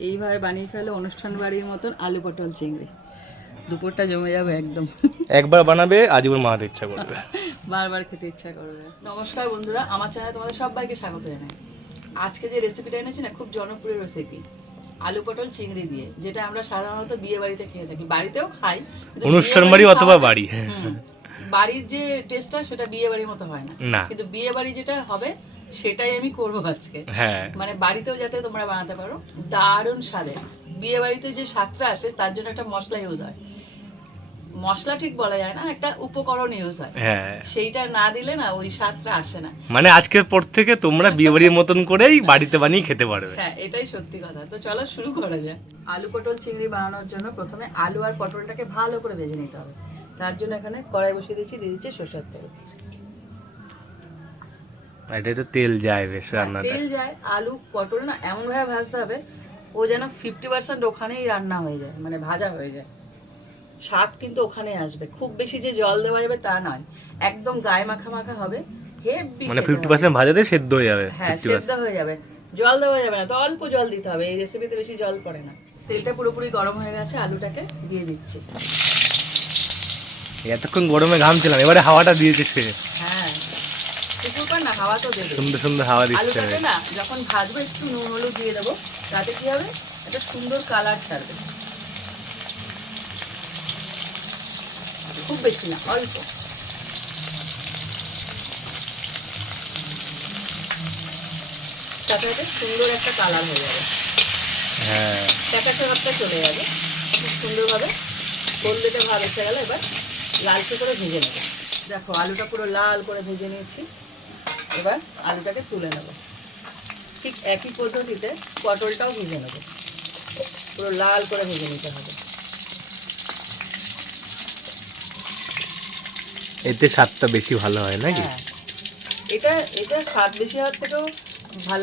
এইভাবে বানিয়ে ফেলে অনুষ্ঠান বাড়ির মতন আলু পটল চিংড়ি। দুপুরটা জমে যাবে একদম। একবার বানাবে আজীবন মানাতে ইচ্ছা করবে। বারবার খেতে ইচ্ছা করবে। নমস্কার বন্ধুরা আমার চ্যানেলে তোমাদের সবাইকে স্বাগত জানাই। আজকে যে রেসিপিটা এনেছি না খুব জনপ্রিয় রেসিপি আলু পটল চিংড়ি দিয়ে যেটা আমরা সাধারণত বিয়ে বাড়িতে খেয়ে থাকি। বাড়িতেও খাই অনুষ্ঠান বাড়ি অথবা বাড়ি হ্যাঁ বাড়ির যে টেস্টটা সেটা বিয়ে বাড়ির মতো হয় না। কিন্তু বিয়ে বাড়ি যেটা হবে সেটাই আমি করব আজকে। হ্যাঁ। মানে বাড়িতেও যাতে তোমরা বানাতে পারো দারুণ স্বাদে। বিয়ে বাড়িতে যে স্বাদটা আসে তার জন্য একটা মশলা ইউজ হয়। মশলা ঠিক বলা যায় না একটা উপকরণ ইউজ হয়। হ্যাঁ। সেইটা না দিলে না ওই স্বাদটা আসে না। মানে আজকের পর থেকে তোমরা বিয়ে বাড়ির মতন করেই বাড়িতে বানিয়ে খেতে পারবে। হ্যাঁ এটাই সত্যি কথা। তো চলো শুরু করা যায় আলু পটল চিংড়ি বানানোর জন্য প্রথমে আলু আর পটলটাকে ভালো করে ভেজে নিতে হবে। তার জন্য এখানে কড়াই বসিয়ে দিচ্ছি দিয়ে দিচ্ছি সরষের তেল। এটা তো তেল যায় বেশ রান্নাটা তেল যায় আলু পটল না এমন ভাবে ভাজতে হবে ও যেন ফিফটি পার্সেন্ট ওখানেই রান্না হয়ে যায় মানে ভাজা হয়ে যায়। স্বাদ কিন্তু ওখানে আসবে। খুব বেশি যে জল দেওয়া যাবে তা নয় একদম গায়ে মাখা মাখা হবে হেভি মানে ফিফটি পার্সেন্ট ভাজাতে সেদ্ধ হয়ে যাবে হ্যাঁ সেদ্ধ হয়ে যাবে। জল দেওয়া যাবে না তো অল্প জল দিতে হবে এই রেসিপিতে বেশি জল পড়ে না। তেলটা পুরোপুরি গরম হয়ে গেছে আলুটাকে দিয়ে দিচ্ছি। এতক্ষণ গরমে ঘামছিলাম এবারে হাওয়াটা দিয়েছে সে। না হাওয়া তো দেবে। সুন্দর সুন্দর হাওয়া দিচ্ছে। আলুটাকে না যখন ভাজবো একটু নুন হলুদ দিয়ে দেবো তাতে কি হবে? একটা সুন্দর কালার ছাড়বে। খুব বেশি না অল্প। তাতে সুন্দর একটা কালার হয়ে যাবে। হ্যাঁ। প্যাকেটটা ভাবটা চলে যাবে। খুব সুন্দরভাবে হলদেটে ভাব এসে গেলে এবার লালচে করে ভেজে নেব। দেখো আলুটা পুরো লাল করে ভেজে নিয়েছি। এবার আলুটাকে তুলে নেব। ঠিক একই পদ্ধতিতে পটলটাও ভেজে নেব। পুরো লাল করে ভেজে নিতে হবে। এতে স্বাদটা বেশি ভালো হয় নাকি? হ্যাঁ। এটা এটা স্বাদ বেশি হওয়ার থেকেও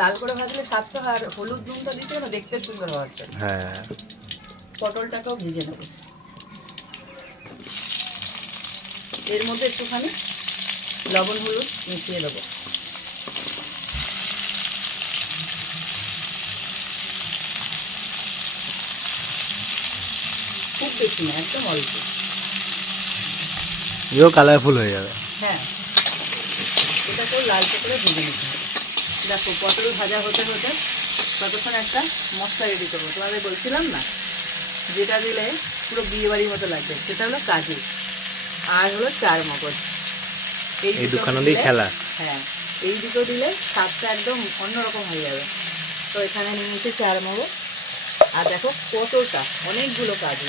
লাল করে ভাজলে স্বাদটা আর হলুদ নুনটা দিচ্ছে না দেখতে সুন্দর হওয়ার জন্য। হ্যাঁ। পটলটাকেও ভেজে নেব। এর মধ্যে একটুখানি লবণ হলুদ মিশিয়ে দেবো। খুব বেশি না একদম অল্প। এও কালারফুল হয়ে যাবে। হ্যাঁ। এটাকেও লালচে করে ভেজে নিতে হবে। দেখো পটল ভাজা হতে হতে ততক্ষণ একটা মশলা রেডি করব। তোমাদের বলছিলাম না যেটা দিলে পুরো বিয়ে বাড়ির মতো লাগবে সেটা হলো কাজু আর হলো চার মগজ। এই দুখানা দিয়ে খেলা। হ্যাঁ এই দুটো দিলে স্বাদটা একদম অন্যরকম হয়ে যাবে। তো এখানে নিয়েছি চার মগজ। আর দেখো কতটা অনেকগুলো কাজু।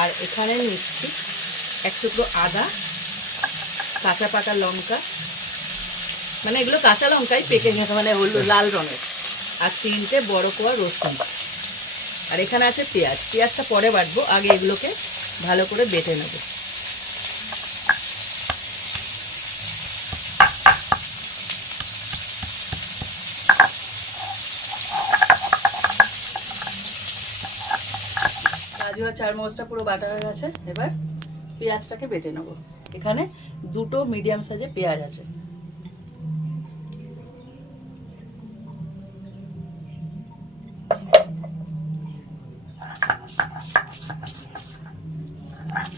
আর এখানে নিচ্ছি এক টুকরো আদা কাঁচা পাকা লঙ্কা। মানে এগুলো কাঁচা লঙ্কাই পেকে গেছে মানে হলো লাল রঙের। আর তিনটে বড় কোয়া রসুন। আর এখানে আছে পেঁয়াজ। পেঁয়াজটা পরে বাটবো আগে এগুলোকে ভালো করে বেটে নেব। কাজু আর পুরো বাটা হয়ে গেছে, এবার পেঁয়াজটাকে বেটে নেব। এখানে দুটো মিডিয়াম সাইজের পেঁয়াজ আছে।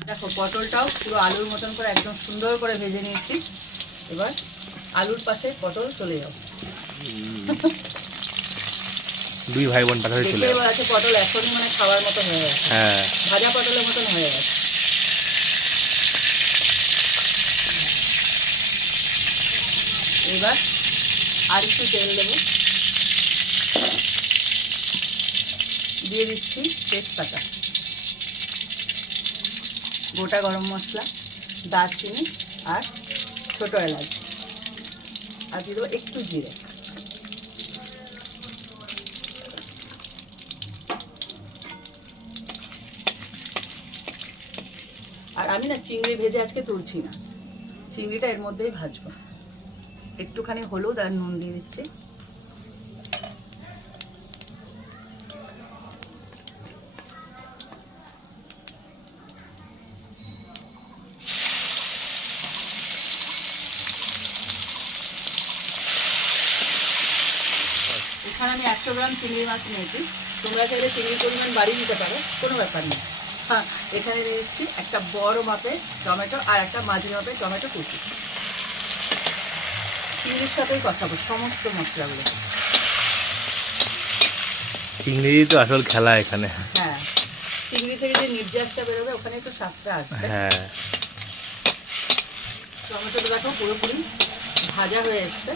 দেখো, পটলটাও পুরো আলুর মতন করে একদম সুন্দর করে ভেজে নিয়েছি। এবার আলুর পাশে পটল চলে যাও দুই ভাই বোন পাঠাতে চলে আছে পটল এখনই মানে খাওয়ার মতো হয়ে গেছে। হ্যাঁ। ভাজা পটলের মতন হয়ে গেছে। এবার আর একটু তেল দেবো। দিয়ে দিচ্ছি তেজপাতা। গোটা গরম মশলা দারচিনি আর ছোটো এলাচ। আর দিয়ে দেবো একটু জিরে। আমি না চিংড়ি ভেজে আজকে তুলছি না। চিংড়িটা এর মধ্যেই ভাজবো। একটুখানি হলুদ আর নুন দিয়ে দিচ্ছি। এখানে আমি একশো গ্রাম চিংড়ি মাছ নিয়েছি। তোমরা চাইলে চিংড়ির পরিমাণ বাড়িয়ে দিতে পারো, কোনো ব্যাপার নেই। এখানে দিচ্ছি একটা বড় মাপে টমেটো আর একটা মাঝি মাপে টমেটো কুচি। চিংড়ির সাথেই কষাবো সমস্ত মশলাগুলো। চিংড়ি তো আসল খেলা এখানে। হ্যাঁ চিংড়ি থেকে যে নির্যাসটা বেরোবে ওখানে তো স্বাদটা আসবে। হ্যাঁ। টমেটোটা দেখো পুরোপুরি ভাজা হয়ে এসছে।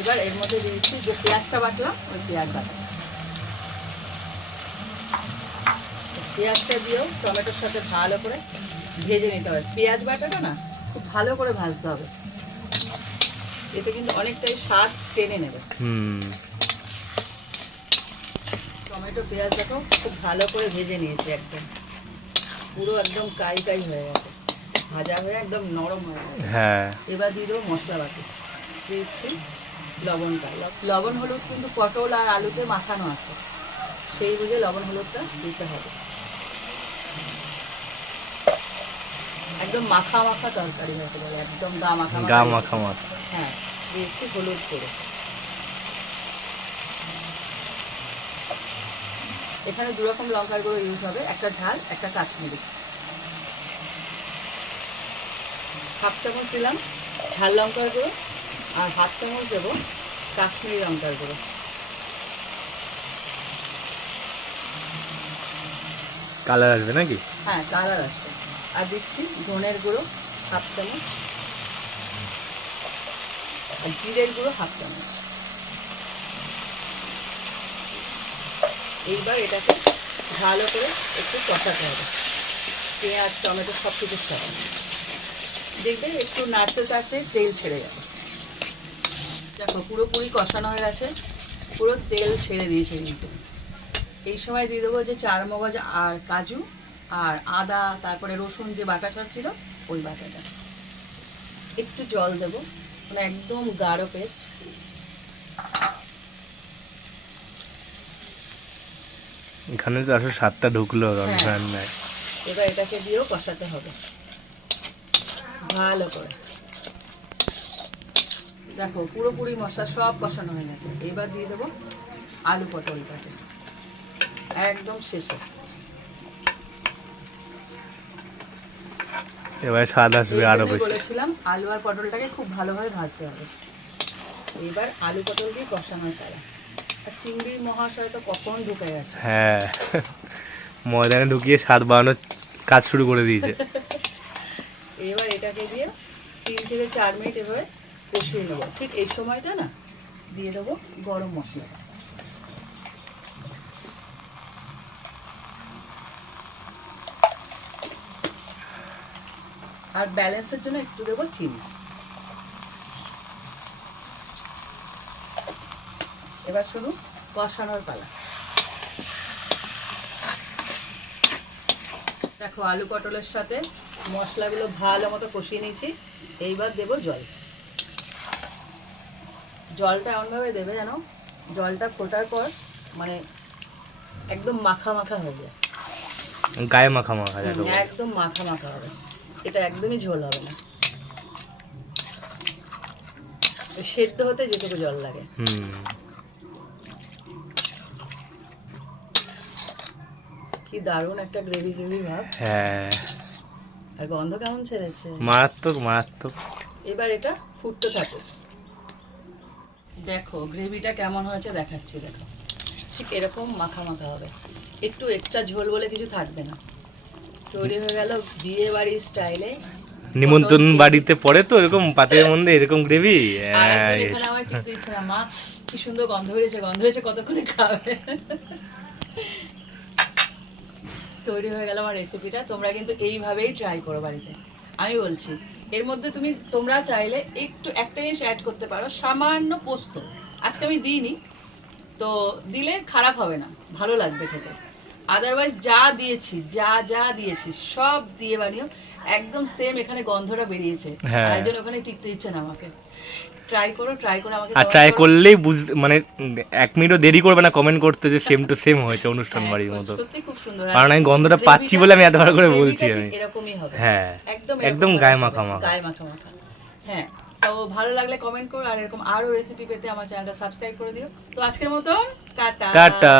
এবার এর মধ্যে দিয়েছি যে পেঁয়াজটা বাটলাম ওই পেঁয়াজ বাটা পেঁয়াজটা দিয়েও টমেটোর সাথে ভালো করে ভেজে নিতে হবে। পেঁয়াজ বাটাটা না খুব ভালো করে ভাজতে হবে। এতে কিন্তু অনেকটাই স্বাদ টেনে নেবে। টমেটো পেঁয়াজ দেখো খুব ভালো করে ভেজে নিয়েছি একদম। পুরো একদম কাই কাই হয়ে গেছে। ভাজা হয়ে একদম নরম হয়ে গেছে। হ্যাঁ। এবার দিয়ে দেবো মশলা বাটি। দিয়েছি লবণটা। লবণ হলুদ কিন্তু পটল আর আলুতে মাখানো আছে। সেই বুঝে লবণ হলুদটা দিতে হবে। একদম মাখা মাখা তরকারি হতে বলে একদম গা মাখা গা মাখা মাখা। হ্যাঁ দিয়েছি হলুদ করে এখানে দু রকম লঙ্কার গুঁড়ো ইউজ হবে একটা ঝাল একটা কাশ্মীরি। হাফ চামচ দিলাম ঝাল লঙ্কার গুঁড়ো আর হাফ চামচ দেবো কাশ্মীরি লঙ্কার গুঁড়ো। কালার আসবে নাকি? হ্যাঁ কালার আসবে। আর দিচ্ছি ধনের গুঁড়ো হাফ চামচ। আর জিরের গুঁড়ো হাফ চামচ। এইবার এটাকে ভালো করে একটু কষাতে হবে। পেঁয়াজ, টমেটো সব। কিছু সাথে দেখবে একটু নাড়তে চাড়তে তেল ছেড়ে যাবে দেখো, পুরোপুরি কষানো হয়ে গেছে। পুরো তেল ছেড়ে দিয়েছে কিন্তু। এই সময় দিয়ে দেবো যে চার মগজ আর কাজু আর আদা তারপরে রসুন যে বাটাটা ছিল ওই বাটাটা। একটু জল দেব মানে একদম গাঢ় পেস্ট এখানে তো আসলে স্বাদটা ঢুকলো হ্যাঁ। রান্নায় এবার এটাকে দিয়েও কষাতে হবে। ভালো করে। দেখো পুরোপুরি মশলা সব কষানো হয়ে গেছে। এবার দিয়ে দেবো আলু পটলটাকে একদম শেষে। এবার স্বাদ আসবে আরও বেশি। বলেছিলাম আলু আর পটলটাকে খুব ভালোভাবে ভাজতে হবে। এবার আলু পটল দিয়ে কষানোর তারা আর চিংড়ি মহাশয় তো কখন ঢুকে গেছে। হ্যাঁ ময়দানে ঢুকিয়ে স্বাদ বাড়ানোর কাজ শুরু করে দিয়েছে। এবার এটাকে দিয়ে তিন থেকে চার মিনিট এভাবে কষিয়ে নেব। ঠিক এই সময়টা না দিয়ে দেবো গরম মশলা। আর ব্যালেন্সের জন্য একটু দেবো চিনি। এবার শুধু কষানোর পালা। দেখো আলু পটলের সাথে মশলাগুলো ভালো মতো কষিয়ে নিয়েছি। এইবার দেবো জল। জলটা এমনভাবে দেবে যেন জলটা ফোটার পর মানে একদম মাখা মাখা হয়ে যায়। গায়ে মাখা মাখা একদম মাখা মাখা হবে। এটা একদমই ঝোল হবে না। সেদ্ধ হতে যেটুকু জল লাগে। কি দারুণ একটা গ্রেভি গ্রেভি ভাব। হ্যাঁ। আর গন্ধ কেমন ছেড়েছে? মারাত্মক মারাত্মক। এবার এটা ফুটতে থাকুক। দেখো গ্রেভিটা কেমন হয়েছে দেখাচ্ছি দেখো। ঠিক এরকম মাখা মাখা হবে। একটু এক্সট্রা ঝোল বলে কিছু থাকবে না। তৈরি হয়ে গেল বিয়ে বাড়ির স্টাইলে। নিমন্ত্রণ বাড়িতে পড়ে তো এরকম পাতের মধ্যে এরকম গ্রেভি? আমার ঠিক দিচ্ছে না মা কি সুন্দর গন্ধ বেরিয়েছে গন্ধ কতক্ষণে খাবে? তৈরি হয়ে গেল আমার রেসিপিটা তোমরা কিন্তু এইভাবেই ট্রাই করো বাড়িতে। আমি বলছি এর মধ্যে তুমি তোমরা চাইলে একটু একটা জিনিস অ্যাড করতে পারো সামান্য পোস্ত। আজকে আমি দিইনি তো দিলে খারাপ হবে না ভালো লাগবে খেতে। আদারওয়াইজ যা দিয়েছি যা যা দিয়েছি সব দিয়ে বানিও একদম সেম এখানে গন্ধটা বেরিয়েছে। হ্যাঁ। একজন ওখানে টিকতে দিচ্ছে না আমাকে। ট্রাই করো ট্রাই করে আমাকে আর ট্রাই করলেই বুঝ মানে এক মিনিটও দেরি করবে না কমেন্ট করতে যে সেম টু সেম হয়েছে অনুষ্ঠান হ্যাঁ, বাড়ির মতো। সত্যি খুব সুন্দর। কারণ আমি গন্ধটা পাচ্ছি বলে আমি এতবার করে বলছি আমি। এরকমই হবে। হ্যাঁ একদম একদম গায়ে মাখা মাখা। গায়ে মাখা মাখা। হ্যাঁ তো ভালো লাগলে কমেন্ট করো আর এরকম আরও রেসিপি পেতে আমার চ্যানেলটা সাবস্ক্রাইব করে দিও। তো আজকের মতো টাটা। টাটা।